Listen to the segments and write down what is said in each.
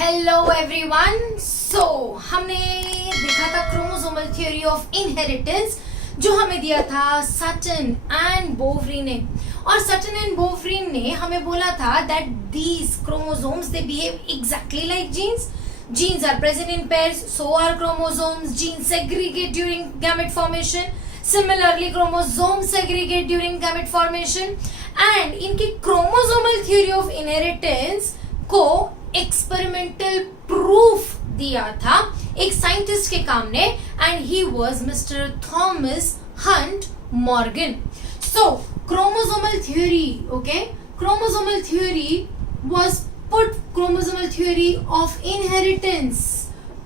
Hello everyone. सो हमने देखा था क्रोमोसोमल थ्योरी ऑफ इनहेरिटेंस जो हमें दिया था सटन एंड बोवरी ने। और सटन एंड बोवरी ने हमें बोला था that these chromosomes they behave exactly like genes. Genes are present in pairs, so are chromosomes. Genes segregate during gamete formation. Similarly, chromosomes segregate during gamete formation. And इनकी chromosomal theory of inheritance को experimental proof दिया था एक scientist के काम ने, and he was Mr. Thomas Hunt Morgan. So chromosomal theory, okay? Chromosomal theory of inheritance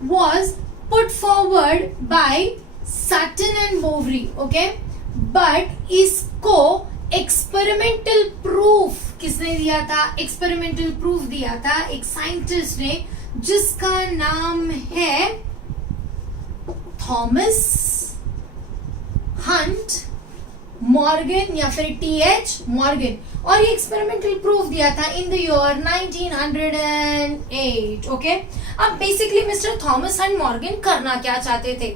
was put forward by Sutton and Boveri, okay? But इसको experimental proof किसने दिया था? experimental proof दिया था एक साइंटिस्ट ने जिसका नाम है थॉमस हंट मॉर्गन या फिर टी.एच. मॉर्गन. और ये एक्सपेरिमेंटल प्रूफ दिया था इन द ईयर 1908. ओके, अब basically mister Thomas Hunt Morgan करना क्या चाहते थे?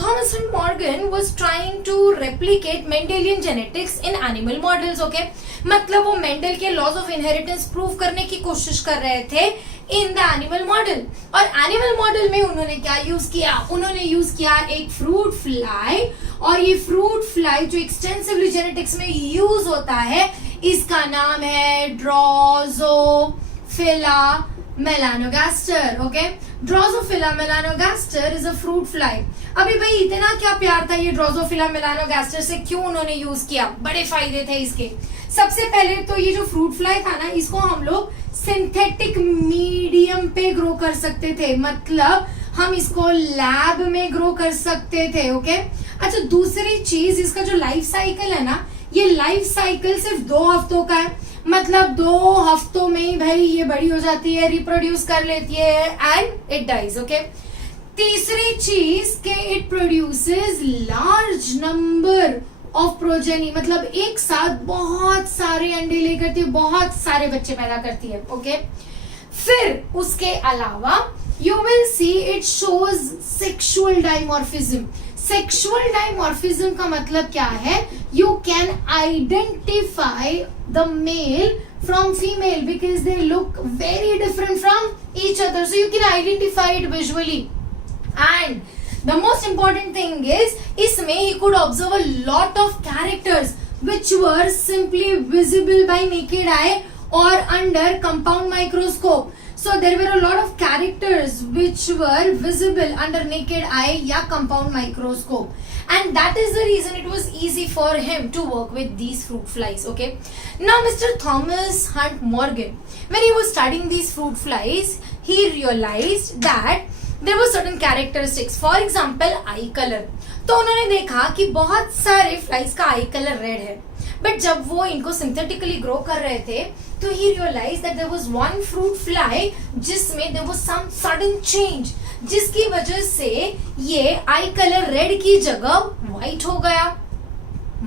Thomas Hunt Morgan was trying to replicate Mendelian genetics in animal models. Okay, मतलब वो मेंडल के लॉज ऑफ इनहेरिटेंस प्रूव करने की कोशिश कर रहे थे इन द एनिमल मॉडल. और एनिमल मॉडल में उन्होंने क्या यूज किया? उन्होंने यूज किया एक फ्रूट फ्लाई. और ये फ्रूट फ्लाई जो एक्सटेंसिवली जेनेटिक्स में यूज होता है इसका नाम है Drosophila melanogaster. Okay, Drosophila melanogaster is a fruit fly. अभी भाई इतना क्या प्यार था ये ड्रोसोफिला मेलानोगास्टर से, क्यों उन्होंने यूज किया? बड़े फायदे थे इसके. सबसे पहले तो ये जो फ्रूट फ्लाई था ना, इसको हम लोग सिंथेटिक मीडियम पे ग्रो कर सकते थे, मतलब हम इसको लैब में ग्रो कर सकते थे. ओके, अच्छा, दूसरी चीज इसका जो लाइफ साइकिल है ना, ये लाइफ साइकिल सिर्फ 2 हफ्तों का है. मतलब 2 हफ्तों में ही भाई ये बड़ी हो जाती है, रिप्रोड्यूस कर लेती है एंड इट डाइज. ओके, तीसरी चीज के it produces large number of progeny, मतलब एक साथ बहुत सारे अंडे ले करती है, बहुत सारे बच्चे पैदा करती है. ओके, फिर उसके अलावा you will see it shows sexual dimorphism. Sexual dimorphism का मतलब क्या है? You can identify the male from female because they look very different from each other, so you can identify it visually. And the most important thing is इसमें he could observe a lot of characters which were simply visible by naked eye or under compound microscope. So there were a lot of characters which were visible under naked eye या compound microscope, and that is the reason it was easy for him to work with these fruit flies. Okay, now Mr. Thomas Hunt Morgan, when he was studying these fruit flies, he realized that there were certain characteristics. For example, eye color. तो उन्होंने देखा कि बहुत सारे flies का eye colour red है, but जब वो इनको सिंथेटिकली ग्रो कर रहे थे तो ही realise that there was one fruit fly जिसमें there was some sudden change, जिसकी वजह से ये आई कलर रेड की जगह व्हाइट हो गया.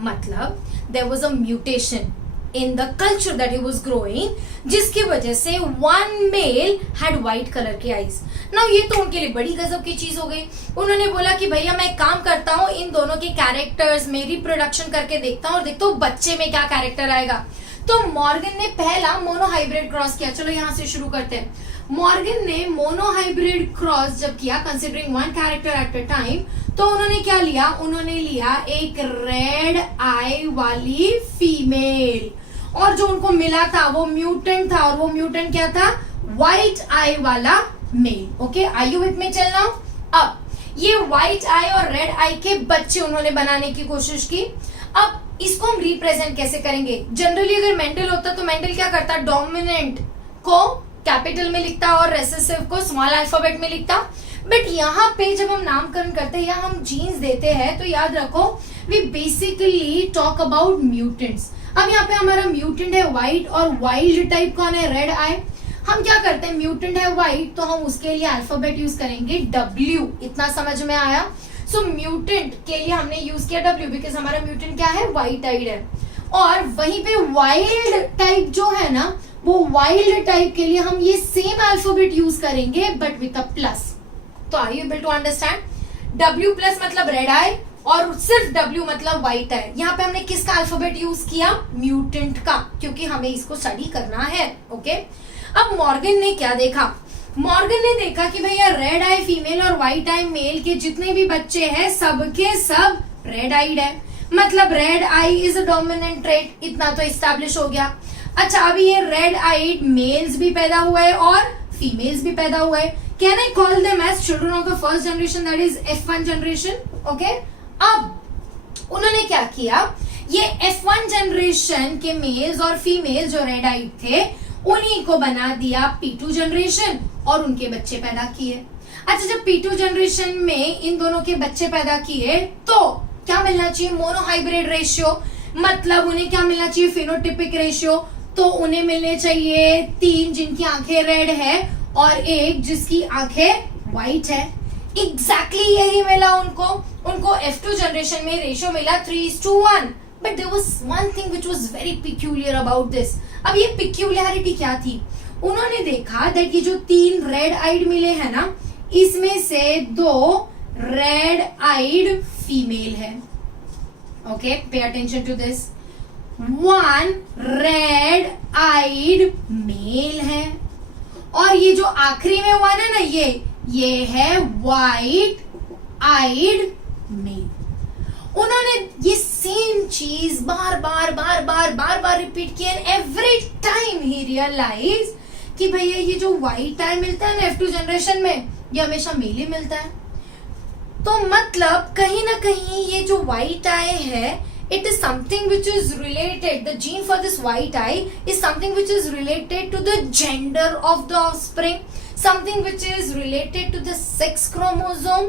मतलब there was a mutation in the culture that he was growing, जिसकी वजह से one male had white color के eyes. Now ये तो उनके लिए बड़ी गजब की चीज हो गई. उन्होंने बोला कि भैया मैं काम करता हूँ इन दोनों के कैरेक्टर्स में रिप्रोडक्शन करके देखता हूँ और देखता हूँ बच्चे में क्या कैरेक्टर आएगा. तो मॉर्गन ने पहला मोनोहाइब्रिड क्रॉस किया. चलो यहाँ से शुरू करते हैं. मॉर्गन ने मोनोहाइब्रिड क्रॉस जब किया, considering one character at a time, तो उन्होंने क्या लिया? उन्होंने लिया एक रेड आई वाली फीमेल, और जो उनको मिला था वो म्यूटेंट था, और वो म्यूटेंट क्या था? व्हाइट आई वाला male. Okay, are you with me till now? अब ये व्हाइट आई और रेड आई के बच्चे उन्होंने बनाने की कोशिश की. अब इसको हम रिप्रेजेंट कैसे करेंगे? जनरली अगर मेंडल होता तो मेंडल क्या करता? डोमिनेंट को कैपिटल में लिखता और रेसेसिव को स्मॉल अल्फाबेट में लिखता. बट यहाँ पे जब हम नामकरण करते हैं या हम जीन्स देते हैं तो याद रखो we basically talk about mutants. अब यहाँ पे हमारा म्यूटेंट है व्हाइट और वाइल्ड टाइप कौन है? रेड आई. हम क्या करते हैं? म्यूटेंट है व्हाइट तो हम उसके लिए अल्फाबेट यूज करेंगे W. इतना समझ में आया? सो म्यूटेंट के लिए हमने यूज किया W बिकॉज हमारा म्यूटेंट क्या है? व्हाइट आइड है. और वहीं पे वाइल्ड टाइप जो है ना वो वाइल्ड टाइप के लिए हम ये सेम अल्फाबेट यूज करेंगे बट विथ अ प्लस। तो are you able to understand? W plus मतलब रेड आई और सिर्फ W मतलब व्हाइट आई। यहाँ पे हमने किसका अल्फाबेट यूज किया? म्यूटेंट का, क्योंकि हमें इसको स्टडी करना है। ओके, अब मॉर्गन ने क्या देखा? मॉर्गन ने देखा कि भैया रेड आई फीमेल और व्हाइट आई मेल के जितने भी बच्चे हैं सबके सब रेड आईड है, मतलब red I is a dominant trait. इतना तो एस्टैब्लिश हो गया। अच्छा, अभी ये रेड आईड मेल्स भी पैदा हुए और फीमेल्स भी पैदा हुए। Can I call them as children of the first generation, that is F1 generation. Okay, अब उन्होंने क्या किया? ये F1 जनरेशन के मेल्स और फीमेल्स जो रेड आईड थे उन्हीं को बना दिया P2 जनरेशन और उनके बच्चे पैदा किए। अच्छा, जब P2 जनरेशन में इन दोनों के बच्चे पैदा किए तो क्या मिलना चाहिए? मोनोहाइब्रिड रेशियो, मतलब उन्हें क्या मिलना चाहिए? Phenotypic ratio. तो उन्हें मिलने चाहिए 3 जिनकी आंखें रेड है और 1 जिसकी आंखें व्हाइट है। एग्जैक्टली यही मिला उनको। उनको F2 जनरेशन में रेशियो मिला 3:1। But there was one thing which was very peculiar about this. अब ये पिक्यूलियरिटी क्या थी? उन्होंने देखा दैट ये जो 3 रेड आइड मिले हैं ना, इसमें से 2 रेड आइड फीमेल है। Okay, pay attention to this. 1 red eyed male है और ये जो आखिरी में 1 है ना, ये है व्हाइट आइड मेल। उन्होंने ये सेम चीज बार बार रिपीट किया and every time he realize कि भैया ये जो व्हाइट आई मिलता है ना F2 जनरेशन में, ये हमेशा मेल ही मिलता है। तो मतलब कहीं ना कहीं ये जो व्हाइट आई है, it is something which is related, the gene for this white eye is something which is related to the gender of the offspring, something which is related to the sex chromosome.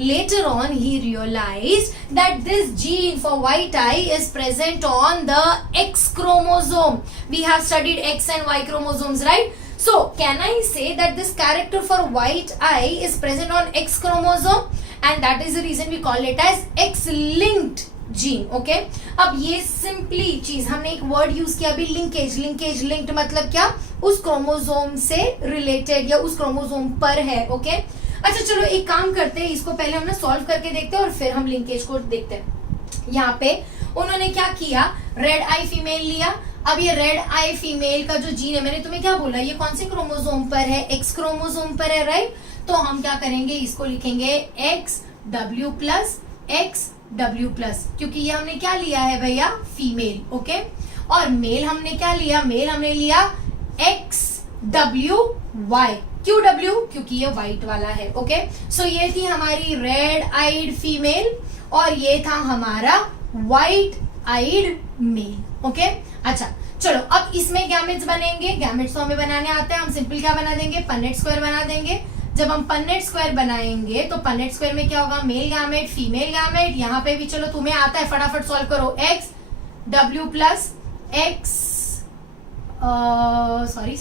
Later on he realized that this gene for white eye is present on the X chromosome. We have studied X and Y chromosomes, right? So can I say that this character for white eye is present on X chromosome and that is the reason we call it as X-linked gene. Okay, अब ये simply चीज हमने एक word use किया अभी, linkage. Linked मतलब क्या? उस क्रोमोसोम से रिलेटेड या उस क्रोमोसोम पर है। ओके, अच्छा चलो एक काम करते हैं, इसको पहले हम ना सॉल्व करके देखते हैं और फिर हम लिंकेज को देखते हैं। यहाँ पे उन्होंने क्या किया? रेड आई फीमेल लिया। अब ये रेड आई फीमेल का जो जीन है, मैंने तुम्हें क्या बोला, ये कौन से क्रोमोसोम पर है? एक्स क्रोमोसोम पर है, राइट? तो हम क्या करेंगे, इसको लिखेंगे XW प्लस XW प्लस, क्योंकि ये हमने क्या लिया है भैया? फीमेल। ओके, और मेल हमने क्या लिया? मेल हमने लिया XWY। क्यों W? क्योंकि ये व्हाइट वाला है। ओके, सो ये थी हमारी रेड आइड फीमेल और ये था हमारा व्हाइट आइड मेल। ओके, अच्छा चलो अब इसमें गैमेट्स बनेंगे। गैमेट्स तो हमें बनाने आते हैं, हम सिंपल क्या बना देंगे? पन्नेट स्क्वायर बना देंगे। जब हम पन्नेट स्क्वायर बनाएंगे तो पन्नेट स्क्वायर में क्या होगा? Male gamete, female gamete. यहाँ पे भी चलो तुम्हें आता है, फटाफट सॉल्व करो। XW plus X, sorry,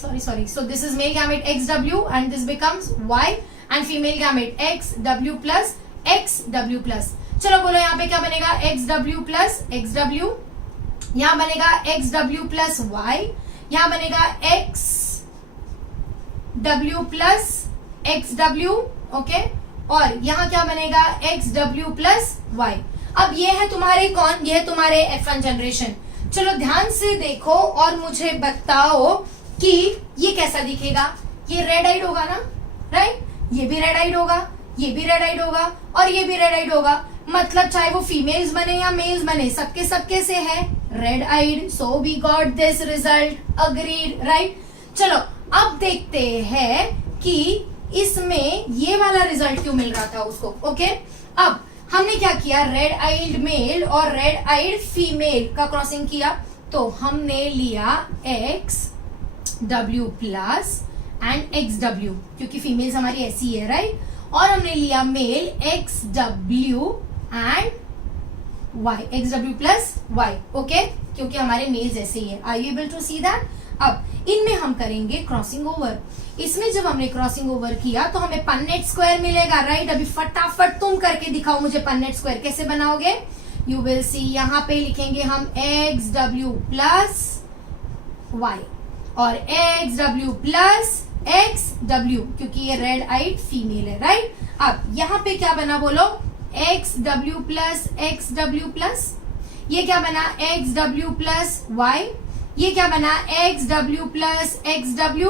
so this is male gamete XW and this becomes Y and female gamete XW plus XW plus। चलो बोलो यहाँ पे क्या बनेगा? XW plus XW, यहाँ बनेगा XW plus Y, यहाँ बनेगा XW plus XW। ओके, और यहाँ क्या बनेगा? XW plus Y। अब ये है तुम्हारे कौन? ये है तुम्हारे F1 जनरेशन। चलो ध्यान से देखो और मुझे बताओ कि ये कैसा दिखेगा? ये रेड आइड होगा ना, राइट? ये भी रेड आइड होगा, ये भी रेड आइड होगा और ये भी रेड आइड होगा। मतलब चाहे वो फीमेल्स बने या मेल्स बने, सबके से है red eyed. So we got this result, agreed, right? चलो अब देखते हैं कि इसमें ये वाला रिजल्ट क्यों मिल रहा था उसको। ओके, अब हमने क्या किया? रेड आइड मेल और रेड आइड फीमेल का क्रॉसिंग किया, तो हमने लिया XW प्लस एंड XW, क्योंकि फीमेल्स हमारी ऐसी है, राइट? और हमने लिया male XW and Y, XW plus Y। Okay, क्योंकि हमारे मेल्स ऐसे ही है। Are you able to see that? अब इनमें हम करेंगे क्रॉसिंग ओवर। इसमें जब हमने क्रॉसिंग ओवर किया तो हमें पन्नेट स्क्वायर मिलेगा, राइट? अभी फटाफट तुम करके दिखाओ मुझे पन्नेट स्क्वायर कैसे बनाओगे। यू विल सी, यहाँ पे लिखेंगे हम XW प्लस Y। और XW प्लस XW, क्योंकि ये रेड आइड फीमेल है, राइट। अब यहाँ पे क्या बना बोलो, XW प्लस XW प्लस, ये क्या बना XW प्लस Y, ये क्या बना XW प्लस XW,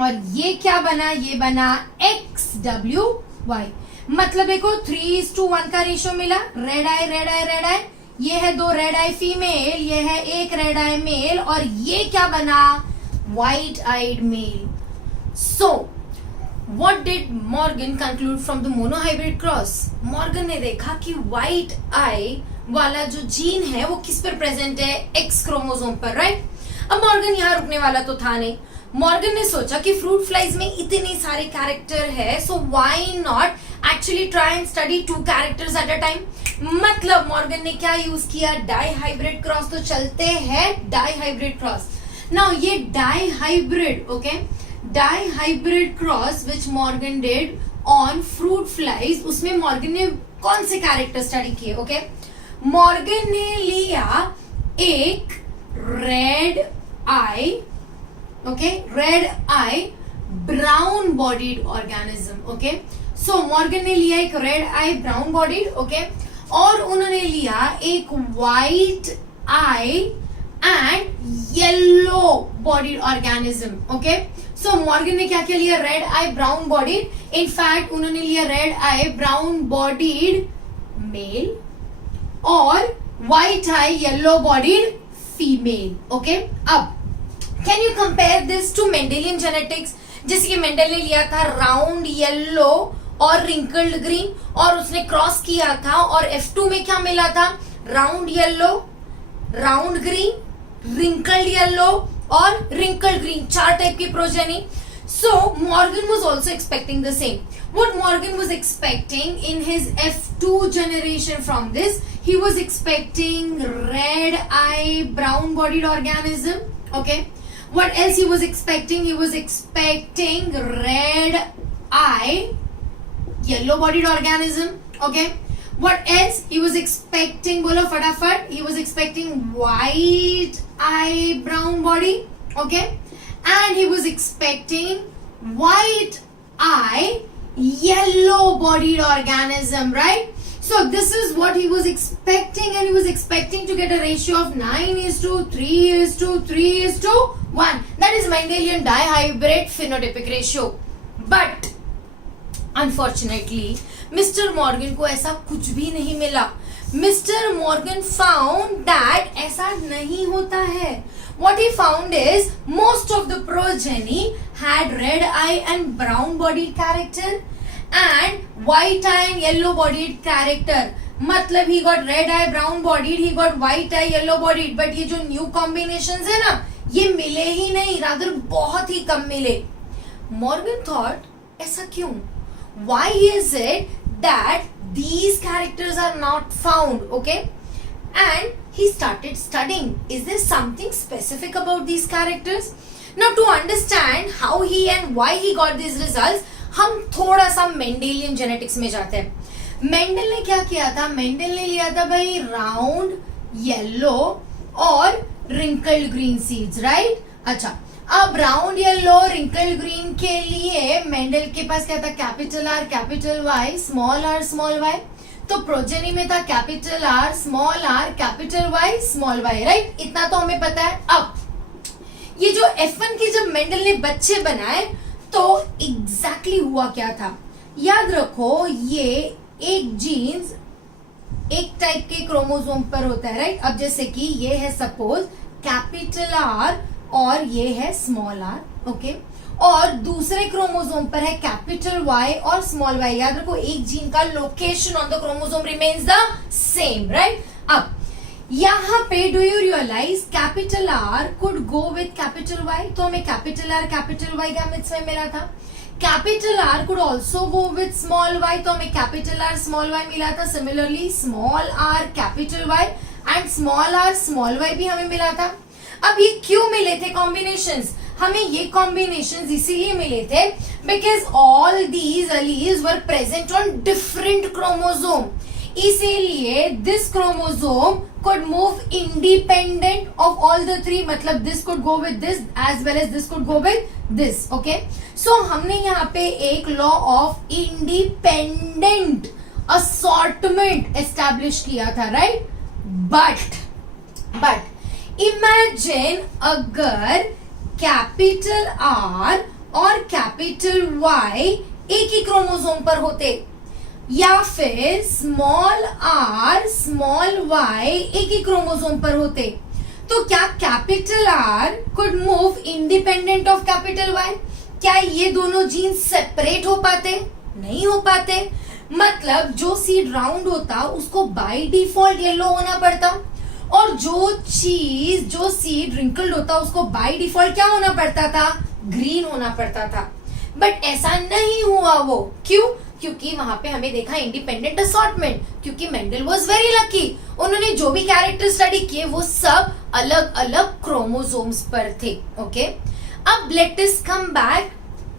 और ये क्या बना, ये बना XWY। मतलब देखो 3:1 का रेशियो मिला, red eye red eye red eye, ये है 2 रेड आई फीमेल, ये है 1 रेड आई मेल, और ये क्या बना, white eyed male. So what did Morgan conclude from the monohybrid cross? Morgan ने देखा कि व्हाइट आई वाला जो जीन है वो किस पर प्रेजेंट है, एक्स क्रोमोसोम पर, राइट। अब मॉर्गन यहाँ रुकने वाला तो था नहीं, मॉर्गन ने सोचा कि फ्रूट फ्लाइज में इतने सारे कैरेक्टर है, so why not actually try and study 2 characters at a time. मतलब मॉर्गन ने क्या यूज किया, डाई हाइब्रिड क्रॉस। तो चलते हैं डाई हाइब्रिड क्रॉस। नाउ ये dihybrid, okay, dihybrid cross which Morgan did on fruit flies, उसमें Morgan ने कौन से कैरेक्टर स्टडी किए, ओके। मॉर्गन ने लिया एक red eye, okay, red eye brown bodied organism, okay. So Morgan ने लिया एक red eye brown bodied, okay, और उन्होंने लिया एक white eye and yellow bodied organism, okay. So Morgan ने क्या क्या लिया, red eye brown bodied, in fact उन्होंने लिया red eye brown bodied male और white eye yellow bodied female, okay. अब can you compare this to Mendelian genetics? जैसे कि मेंडल ने लिया था राउंड येलो और रिंकल्ड ग्रीन, और उसने क्रॉस किया था, और F2 में क्या मिला था, round yellow, round green, wrinkled yellow और रिंकल्ड ग्रीन, 4 टाइप की progeny. So Morgan was also expecting the same. What Morgan was expecting in his F2 generation from this, he was expecting red eye brown bodied organism, okay. What else he was expecting? He was expecting red eye yellow bodied organism, okay. What else he was expecting, bolo fatafat, he was expecting white eye brown body, okay, and he was expecting white eye yellow bodied organism, right. So this is what he was expecting, and he was expecting to get a ratio of 9:3:3:1. That is Mendelian dihybrid phenotypic ratio. But unfortunately, Mr. Morgan को ऐसा कुछ भी नहीं मिला. Mr. Morgan found that ऐसा नहीं होता है. What he found is most of the progeny had red eye and brown bodied character and white eye and yellow bodied character. मतलब he got red eye brown bodied, he got white eye yellow bodied, but ये जो new combinations है ना, ये मिले ही नहीं, rather बहुत ही कम मिले. Morgan thought ऐसा क्यों? Why is it that these characters are not found, okay? And he started studying. Is there something specific about these characters? Now to understand how he and why he got these results, हम थोड़ा सा Mendelian genetics में जाते हैं. Mendel ने क्या किया था? मेंडल ने लिया था भाई राउंड येलो और रिंकल्ड ग्रीन सीड्स, राइट? अच्छा, अब राउंड येलो रिंकल्ड ग्रीन के लिए मेंडल के पास क्या था? Capital R capital Y small Y. तो प्रोजेनी में था capital R capital Y, right? इतना तो हमें पता है. अब ये जो F1 के जब मेंडल ने बच्चे बनाए तो एग्जैक्टली हुआ क्या था? याद रखो, ये एक जीन्स एक टाइप के क्रोमोसोम पर होता है, राइट? अब जैसे कि ये है सपोज कैपिटल आर और ये है स्मॉल आर, ओके, और दूसरे क्रोमोसोम पर है कैपिटल वाई और स्मॉल वाई. याद रखो, एक जीन का location on the chromosome remains the same, right? अब यहाँ पे do you realize capital R could go with capital Y, तो हमें capital R capital Y gametes में मिला था. Capital R could also go with small Y, तो हमें कैपिटल आर स्मॉल वाई मिला था. Similarly small R capital Y and small R small Y भी हमें मिला था. अब ये क्यों मिले थे कॉम्बिनेशंस? हमें ये कॉम्बिनेशंस इसीलिए मिले थे because all these alleles were present on different chromosome. इसीलिए this chromosome could move independent of all the three, मतलब this could go with this as well as this could go with this. Okay, so हमने यहाँ पे एक law of independent assortment establish किया था, right? but imagine अगर capital R और capital Y एक ही क्रोमोसोम पर होते, या फिर स्मॉल r स्मॉल y एक ही क्रोमोसोम पर होते, तो क्या capital R could move independent of capital Y? क्या ये दोनों जीन सेपरेट हो पाते? नहीं हो पाते. मतलब जो सीड राउंड होता उसको बाय डिफॉल्ट येलो होना पड़ता, और जो सीड रिंकल्ड होता उसको बाय डिफॉल्ट क्या होना पड़ता था? ग्रीन होना पड़ता था. बट ऐसा नहीं हुआ. वो क्यों? क्योंकि वहां पे हमें देखा इंडिपेंडेंट असॉर्टमेंट, क्योंकि मेंडल वाज वेरी लकी. उन्होंने जो भी कैरेक्टर स्टडी किए वो सब अलग अलग क्रोमोसोम्स पर थे. ओके, अब let us come back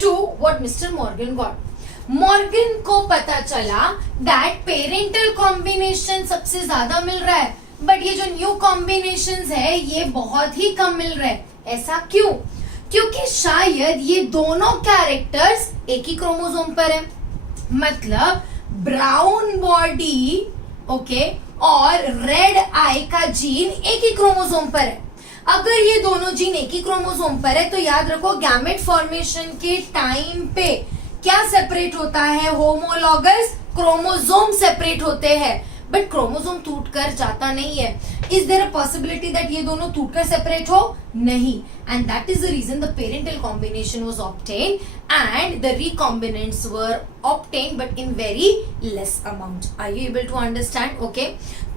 to what mister Morgan got. Morgan को पता चला दैट पेरेंटल कॉम्बिनेशन सबसे ज्यादा मिल रहा है, बट ये जो न्यू कॉम्बिनेशंस है ये बहुत ही कम मिल रहे हैं. ऐसा क्यों? क्योंकि शायद ये दोनों कैरेक्टर्स एक ही क्रोमोसोम पर है. मतलब ब्राउन बॉडी ओके और रेड आई का जीन एक ही क्रोमोसोम पर है. अगर ये दोनों जीन एक ही क्रोमोसोम पर है तो याद रखो गैमेट फॉर्मेशन के टाइम पे क्या सेपरेट होता है? होमोलॉगस क्रोमोसोम सेपरेट होते हैं, बट क्रोमोसोम टूटकर जाता नहीं है. Is there a possibility that ये दोनों टूटकर सेपरेट हो? नहीं. And that is the reason the parental combination was obtained and the recombinants were obtained but in very less amount. Are you able to understand? Okay,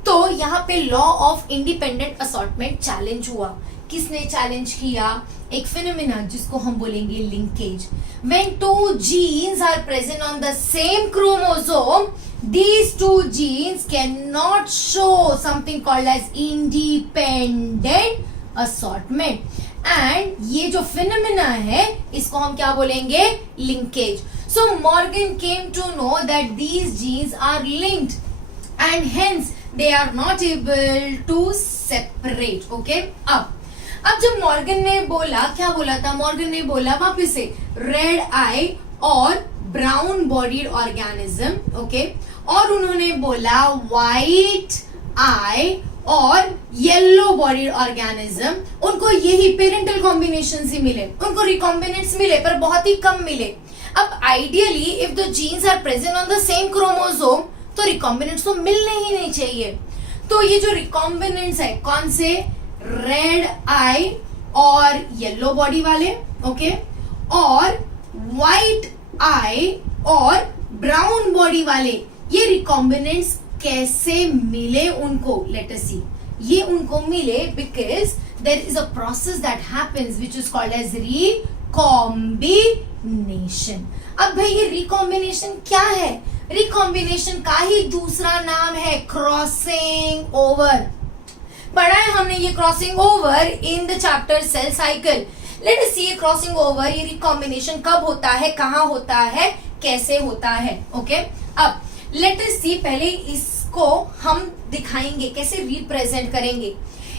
तो यहाँ पे law of independent assortment challenge हुआ. किसने challenge किया? एक phenomena जिसको हम बोलेंगे linkage. When two genes are present on the same chromosome, these two genes cannot show something called as independent assortment. And ये जो phenomena है इसको हम क्या बोलेंगे? Linkage. So Morgan came to know that these genes are linked and hence they are not able to separate. Okay, अब जब Morgan ने बोला, क्या बोला था? मॉर्गन ने बोला वापिस से रेड आई और ब्राउन बॉडीड ऑर्गेनिज्म. ओके, और उन्होंने बोला व्हाइट आई और येलो बॉडीड ऑर्गेनिज्म, उनको यही पेरेंटल कॉम्बिनेशन ही मिले, उनको रिकॉम्बिनेंट्स मिले पर बहुत ही कम मिले. अब ideally if the genes are present on the same chromosome तो रिकॉम्बिनेंट्स तो मिलने ही नहीं चाहिए. तो ये जो रिकॉम्बिनेंट्स है कौन से? रेड आई और येलो बॉडी वाले. ओके, और व्हाइट आई और ब्राउन बॉडी वाले. ये रिकॉम्बिनेंट्स कैसे मिले उनको? Let us see. ये उनको मिले because there is a process that happens which is called as recombination. अब भाई ये रिकॉम्बिनेशन क्या है? रिकॉम्बिनेशन का ही दूसरा नाम है क्रॉसिंग ओवर. पढ़ा है हमने ये crossing over in the chapter cell cycle. Let us see ये क्रॉसिंग ओवर, ये रिकॉम्बिनेशन कब होता है, कहाँ होता है, कैसे होता है. ओके, अब लेट अस सी. पहले इसको हम दिखाएंगे कैसे रिप्रेजेंट करेंगे.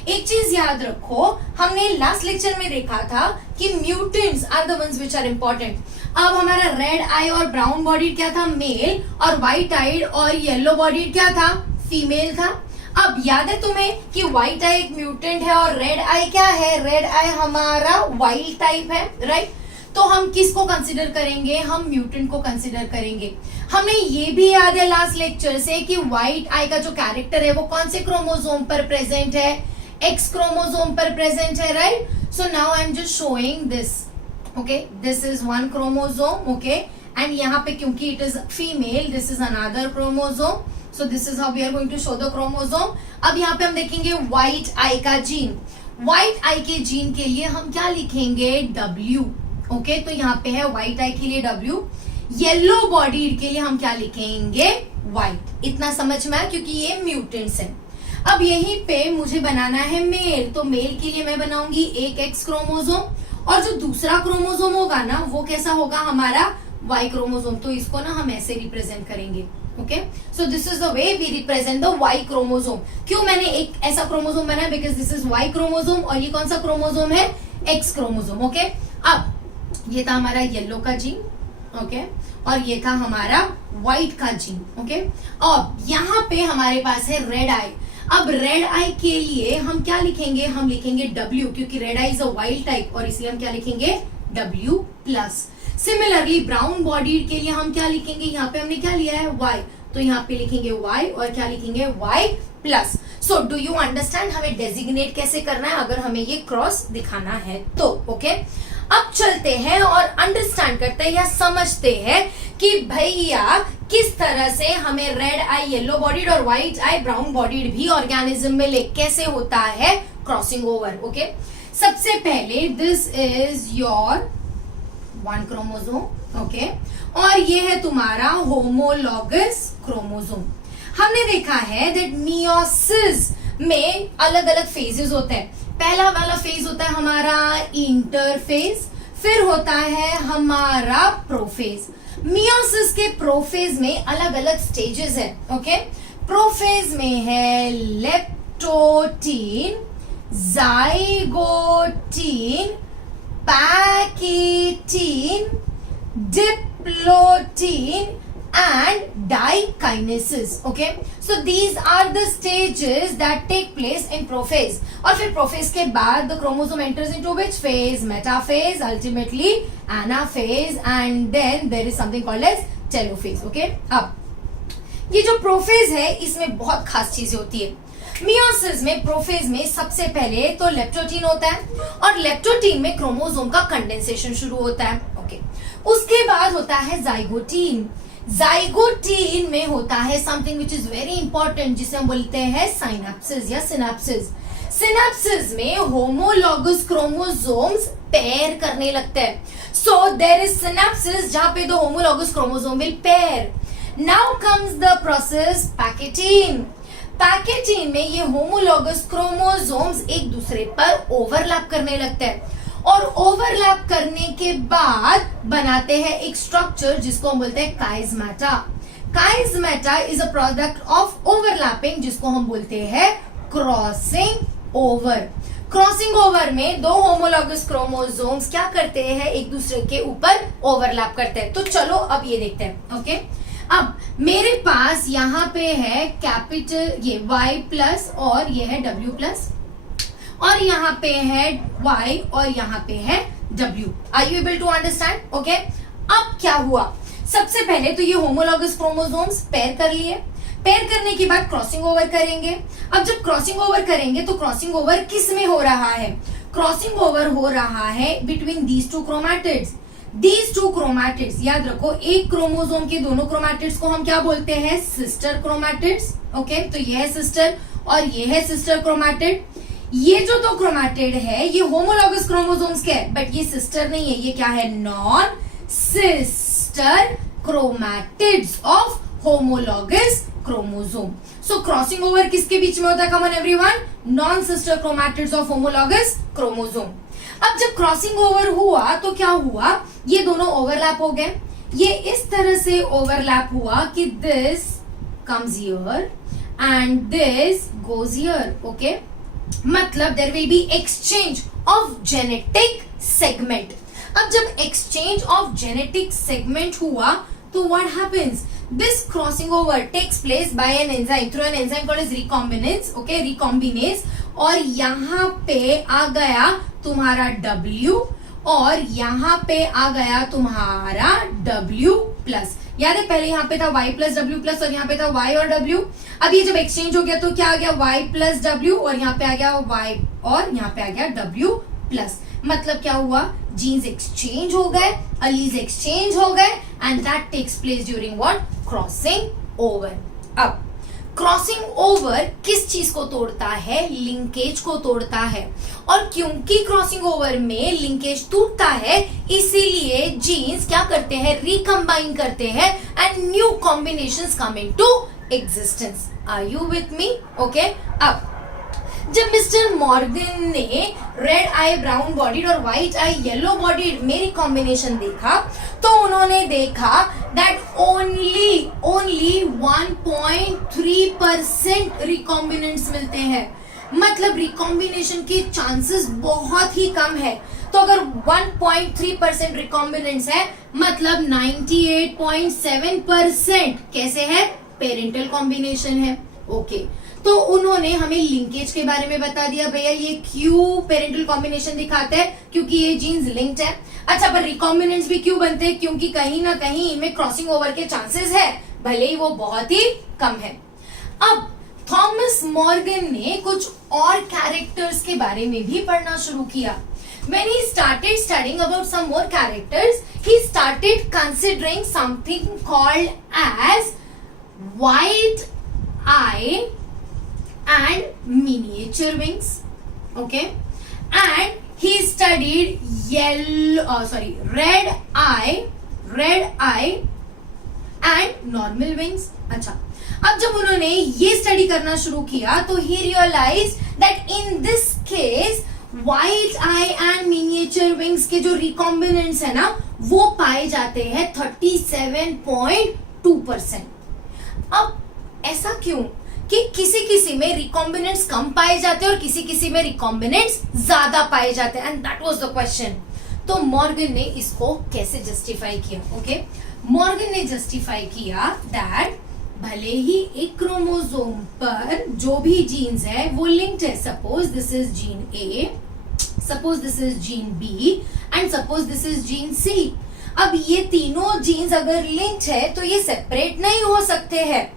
एक चीज याद रखो, हमने लास्ट लेक्चर में देखा था कि mutants are the ones which are important. अब हमारा रेड आई और ब्राउन बॉडी क्या था? मेल. और व्हाइट आइड और येलो बॉडी क्या था? फीमेल था. अब याद है तुम्हें कि व्हाइट आई एक म्यूटेंट है और रेड आई क्या है? रेड आई हमारा वाइल्ड टाइप है, राइट? तो हम किसको कंसिडर करेंगे? हम म्यूटेंट को कंसिडर करेंगे. हमें ये भी याद है लास्ट लेक्चर से कि व्हाइट आई का जो कैरेक्टर है वो कौन से क्रोमोसोम पर प्रेजेंट है? एक्स क्रोमोसोम पर प्रेजेंट है, right? So now I am just showing this. Okay, this is one chromosome. Okay, and यहाँ पे क्योंकि it is female, this is another chromosome. So this is how we are going to show the chromosome. अब यहाँ पे हम देखेंगे white आई का gene. White आई के जीन के लिए हम क्या लिखेंगे? W. ओके, तो यहाँ पे है व्हाइट आई के लिए W. येलो बॉडी के लिए हम क्या लिखेंगे? व्हाइट. इतना समझ में आया? क्योंकि ये म्यूटेंट्स है. अब यहीं पे मुझे बनाना है मेल, तो मेल के लिए मैं बनाऊंगी एक एक्स क्रोमोसोम, और जो दूसरा क्रोमोसोम होगा ना वो कैसा होगा? हमारा वाई क्रोमोसोम. तो इसको ना हम ऐसे रिप्रेजेंट करेंगे. Okay, so this is the way we represent the Y chromosome. क्यों मैंने एक ऐसा क्रोमोसोम बनाया? Because this is Y chromosome और ये कौन सा क्रोमोसोम है? X chromosome. ओके, अब ये था हमारा येलो का जीन, ओके, और ये था हमारा व्हाइट का जीन. ओके, अब यहाँ पे हमारे पास है रेड आई. अब रेड आई के लिए हम क्या लिखेंगे? हम लिखेंगे W, क्योंकि red I is a wild type और इसलिए हम क्या लिखेंगे? W plus. Similarly brown bodied के लिए हम क्या लिखेंगे? यहाँ पे हमने क्या लिया है? Y, तो यहाँ पे लिखेंगे Y और क्या लिखेंगे? Y plus. So do you understand हमें डेजिग्नेट कैसे करना है अगर हमें ये क्रॉस दिखाना है तो? ओके, अब चलते हैं और अंडरस्टैंड करते हैं या समझते हैं कि भैया किस तरह से हमें रेड आई येलो बॉडीड और व्हाइट आई ब्राउन बॉडीड भी ऑर्गेनिज्म में ले कैसे होता है क्रॉसिंग ओवर. ओके, सबसे पहले this is your one chromosome. Okay, और ये है तुम्हारा होमोलॉगस क्रोमोसोम. हमने देखा है दैट मियोसिस में अलग अलग फेजेस होते हैं. पहला वाला फेज होता है हमारा इंटरफेज, फिर होता है हमारा प्रोफेज. मियोसिस के प्रोफेज में अलग अलग स्टेजेस है. ओके, प्रोफेज में है leptotene, zygotene, pachytene, diplotene and dikinesis. Okay, so these are the stages that take place in prophase. और फिर prophase के बाद the chromosome enters into which phase? Metaphase, ultimately anaphase, and then there is something called as telophase. Okay, अब ये जो prophase है इसमें बहुत खास चीजें होती है. मियोसिस में प्रोफेज में सबसे पहले तो लेप्टोटीन होता है और लेप्टोटीन में क्रोमोसोम का कंडेंसेशन शुरू होता है. ओके, उसके बाद होता है जाइगोटीन. जाइगोटीन में होता है something which is very important जिसे हम बोलते हैं साइनेप्सिस या सिनेप्सिस. सिनेप्सिस में होमोलॉगस क्रोमोसोम्स पेयर करने लगते हैं. सो देयर इज सिनेप्सिस जहां पे the homologous chromosome will pair. Now comes the process pachytene. Pachytene में ये होमोलॉगस क्रोमोसोम्स एक दूसरे पर ओवरलैप करने लगते हैं और ओवरलैप करने के बाद बनाते हैं एक स्ट्रक्चर जिसको हम बोलते हैं chiasmata. Chiasmata is a product of overlapping जिसको हम बोलते हैं क्रॉसिंग ओवर. क्रॉसिंग ओवर में दो होमोलॉगस क्रोमोसोम्स क्या करते हैं? एक दूसरे के ऊपर ओवरलैप करते हैं. तो चलो अब ये देखते हैं. ओके, अब मेरे पास यहाँ पे है कैपिटल ये Y प्लस और ये है W प्लस और यहाँ पे है Y और यहाँ पे है W. Are you able to understand? Okay, अब क्या हुआ? सबसे पहले तो ये होमोलॉगस क्रोमोसोम्स पेयर कर लिए. पेयर करने के बाद क्रॉसिंग ओवर करेंगे. अब जब क्रॉसिंग ओवर करेंगे तो क्रॉसिंग ओवर किस में हो रहा है? क्रॉसिंग ओवर हो रहा है between these two chromatids. These two chromatids याद रखो, एक क्रोमोसोम के दोनों क्रोमैटिड्स को हम क्या बोलते हैं? Sister chromatids. ओके, तो ये है सिस्टर और ये है सिस्टर क्रोमैटिड. ये जो दो क्रोमैटिड है ये होमोलॉगस क्रोमोसोम्स के है बट ये सिस्टर नहीं है. ये क्या है? Non sister chromatids of homologous chromosome. So crossing over किसके बीच में होता है? Come on everyone, non sister chromatids of homologous chromosome. अब जब क्रॉसिंग ओवर हुआ तो क्या हुआ? ये दोनों ओवरलैप हो गए. ये इस तरह से ओवरलैप हुआ कि this comes here and this goes here. Okay, मतलब there will be exchange of genetic segment. अब जब एक्सचेंज ऑफ जेनेटिक सेगमेंट हुआ तो what happens? This crossing over takes place by an enzyme through an enzyme called as recombinase. Okay, recombinase. और यहाँ पे आ गया तुम्हारा W और यहाँ पे आ गया तुम्हारा W प्लस. याद है पहले यहाँ पे था Y प्लस W प्लस और यहाँ पे था Y और W. अब ये जब एक्सचेंज हो गया तो क्या आ गया? Y प्लस W और यहाँ पे आ गया Y और यहाँ पे आ गया W प्लस. मतलब क्या हुआ? जीन्स एक्सचेंज हो गए, अलीज एक्सचेंज हो गए and that takes place during what? Crossing over. अब क्रॉसिंग ओवर किस चीज को तोड़ता है? लिंकेज को तोड़ता है. और क्योंकि क्रॉसिंग ओवर में लिंकेज टूटता है इसीलिए जीन्स क्या करते हैं? रिकम्बाइन करते हैं and new combinations come into existence. Are you with me? Okay, अब जब मिस्टर मॉर्गन ने रेड आई ब्राउन बॉडीड और व्हाइट आई येलो बॉडीड में रिकॉम्बिनेशन देखा तो उन्होंने देखा that only 1.3% रिकॉम्बिनेंट्स मिलते हैं, मतलब रिकॉम्बिनेशन के चांसेस बहुत ही कम है। तो अगर 1.3% रिकॉम्बिनेंट्स है मतलब 98.7% कैसे है, पेरेंटल कॉम्बिनेशन है। ओके तो उन्होंने हमें लिंकेज के बारे में बता दिया, भैया ये क्यों पेरेंटल कॉम्बिनेशन दिखाते हैं, क्योंकि ये जीन्स लिंक्ड है। अच्छा पर रिकॉम्बिनेंट्स भी क्यों बनते हैं, क्योंकि कहीं ना कहीं इनमें क्रॉसिंग ओवर के चांसेस है, भले ही वो बहुत ही कम है। अब थॉमस मॉर्गन ने कुछ और कैरेक्टर्स के बारे में भी पढ़ना शुरू किया। When he started studying about some more characters, he started considering something called as white eye and miniature wings. Okay, and he studied red eye and normal wings. अच्छा, अब जब उन्होंने ये स्टडी करना शुरू किया तो he realized that in this case white eye and miniature wings के जो रिकॉम्बिनेंट्स है ना वो पाए जाते हैं 37.2%। अब ऐसा क्यों कि किसी किसी में रिकॉम्बिनेंट्स कम पाए जाते हैं और किसी किसी में रिकॉम्बिनेंट्स ज्यादा पाए जाते हैं, and that was the question. तो मॉर्गन ने इसको कैसे जस्टिफाई किया? ओके, मॉर्गन ने जस्टिफाई किया दैट भले ही एक क्रोमोसोम पर जो भी जीन्स है वो लिंक्ड है, suppose this is gene A, suppose this is gene B and suppose this is gene C. अब ये तीनों जीन्स अगर लिंक्ड है तो ये सेपरेट नहीं हो सकते हैं,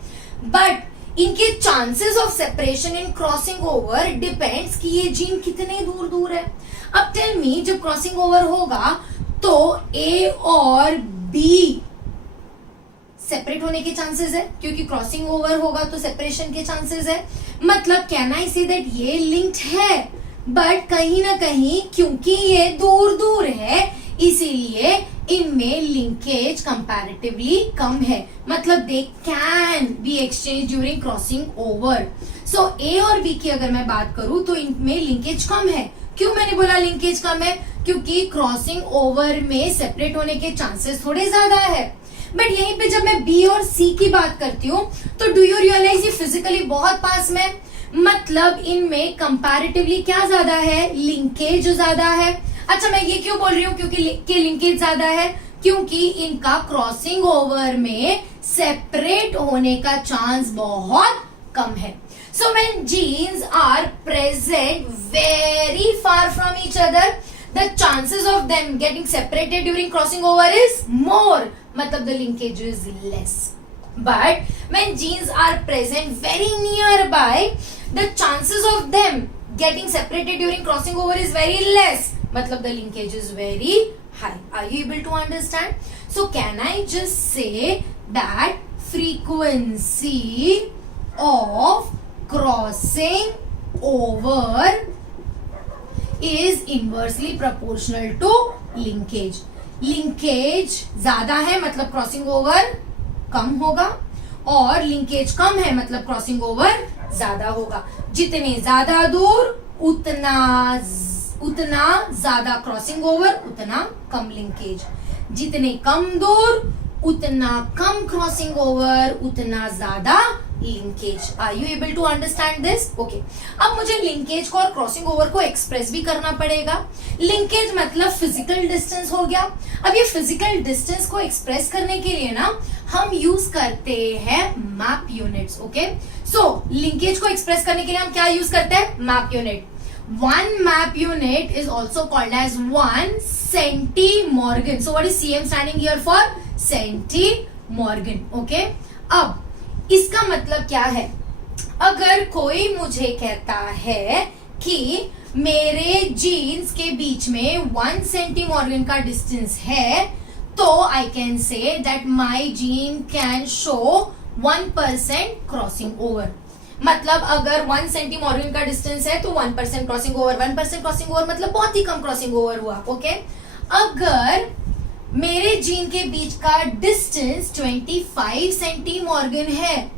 बट इनके chances of separation in crossing over depends कि ये जीन कितने दूर दूर है। अब टेल मी, जब क्रॉसिंग ओवर होगा तो ए और बी सेपरेट होने के चांसेस है, क्योंकि क्रॉसिंग ओवर होगा तो सेपरेशन के चांसेस है। मतलब कैन आई से दैट ये लिंक्ड है, बट कहीं ना कहीं क्योंकि ये दूर दूर है इसीलिए इनमें लिंकेज कंपैरेटिवली कम है, मतलब they can be exchange during crossing over. So A और बी की अगर मैं बात करूं तो इनमें लिंकेज कम है। क्यों मैंने बोला लिंकेज कम है? क्योंकि क्रॉसिंग ओवर में सेपरेट होने के चांसेस थोड़े ज्यादा है। बट यहीं पे जब मैं बी और सी की बात करती हूँ तो डू यू रियलाइज ये फिजिकली बहुत पास में, मतलब इनमें कंपैरेटिवली क्या ज्यादा है, लिंकेज ज्यादा है। अच्छा मैं ये क्यों बोल रही हूँ क्योंकि लिंकेज ज्यादा है, क्योंकि इनका क्रॉसिंग ओवर में सेपरेट होने का चांस बहुत कम है। So when genes are present very far from each other, the chances of them getting separated during crossing over is more, matlab the linkage is less. But when genes are present very nearby, the chances of them getting separated during crossing over is very less, matlab the linkage is very high. Are you able to understand? So can I just say that frequency of crossing over is inversely proportional to linkage. Linkage ज्यादा है मतलब crossing over कम होगा, और linkage कम है मतलब crossing over ज्यादा होगा। जितने ज्यादा दूर उतना ज्यादा क्रॉसिंग ओवर, उतना कम लिंकेज। जितने कम दूर उतना कम क्रॉसिंग ओवर, उतना ज्यादा linkage. Are you able to understand this? Okay, अब मुझे लिंकेज को और क्रॉसिंग ओवर को एक्सप्रेस भी करना पड़ेगा। लिंकेज मतलब फिजिकल डिस्टेंस हो गया। अब ये फिजिकल डिस्टेंस को एक्सप्रेस करने के लिए ना हम यूज करते हैं मैप यूनिट्स। ओके, सो लिंकेज को एक्सप्रेस करने के लिए हम क्या यूज करते हैं? Map unit. One map unit is also called as 1 centimorgan. So what is cm standing here for? Centimorgan. Okay? अब इसका मतलब क्या है? अगर कोई मुझे कहता है कि मेरे जीन्स के बीच में 1 सेंटीमॉर्गन का डिस्टेंस है, तो I can say that my gene can show 1% crossing over. मतलब अगर 1 सेंटीमॉर्गन का डिस्टेंस है तो 1% क्रॉसिंग ओवर। 1% क्रॉसिंग ओवर मतलब बहुत ही कम क्रॉसिंग ओवर हुआ। ओके, अगर मेरे जीन के बीच का डिस्टेंस 25 सेंटीमॉर्गन है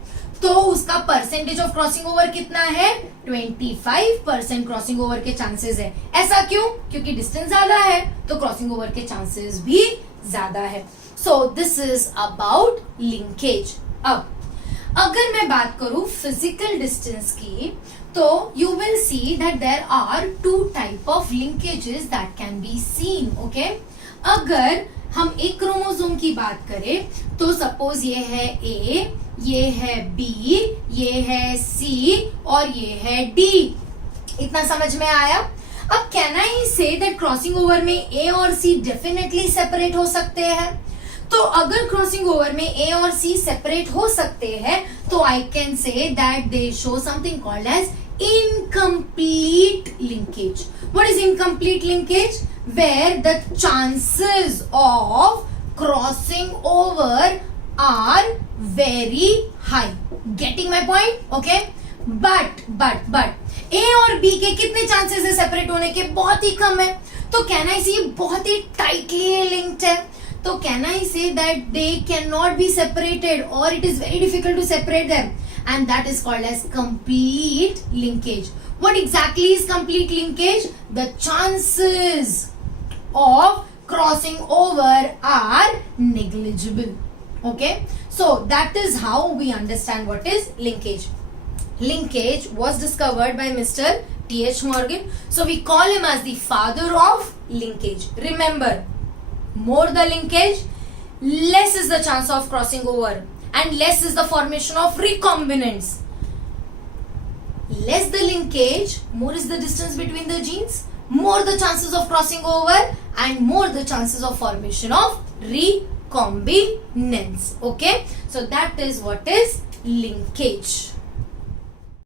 तो उसका परसेंटेज ऑफ क्रॉसिंग ओवर कितना है? 25% क्रॉसिंग ओवर के चांसेस है। ऐसा क्यों? क्योंकि डिस्टेंस ज्यादा है तो क्रॉसिंग ओवर के चांसेस भी ज्यादा है। So this is about linkage. अब अगर मैं बात करूं फिजिकल डिस्टेंस की, तो you will see that there are two type of linkages that can be seen. Okay? अगर हम एक क्रोमोसोम की बात करें तो सपोज ये है A, ये है B, ये है C और ये है D. इतना समझ में आया? अब can I say that crossing over में A और C डेफिनेटली सेपरेट हो सकते हैं? तो अगर क्रॉसिंग ओवर में A और C सेपरेट हो सकते हैं तो I can say that they show something called as incomplete linkage. What is incomplete linkage? Where the chances of crossing over are very high. Getting my point? Okay? But A और B के कितने chances है separate होने के? बहुत ही कम है. तो can आई सी बहुत ही टाइटली लिंक्ड है. तो can I say that they can not be separated और it is very difficult to separate them, and that is called as complete linkage. What exactly is complete linkage? The chances of crossing over are negligible. Okay, so that is how we understand what is linkage. Linkage was discovered by Mr. T.H. Morgan, so we call him as the father of linkage. Remember, more the linkage, less is the chance of crossing over, and less is the formation of recombinants. Less the linkage, more is the distance between the genes, more the chances of crossing over, and more the chances of formation of recombinants. Okay, so that is what is linkage.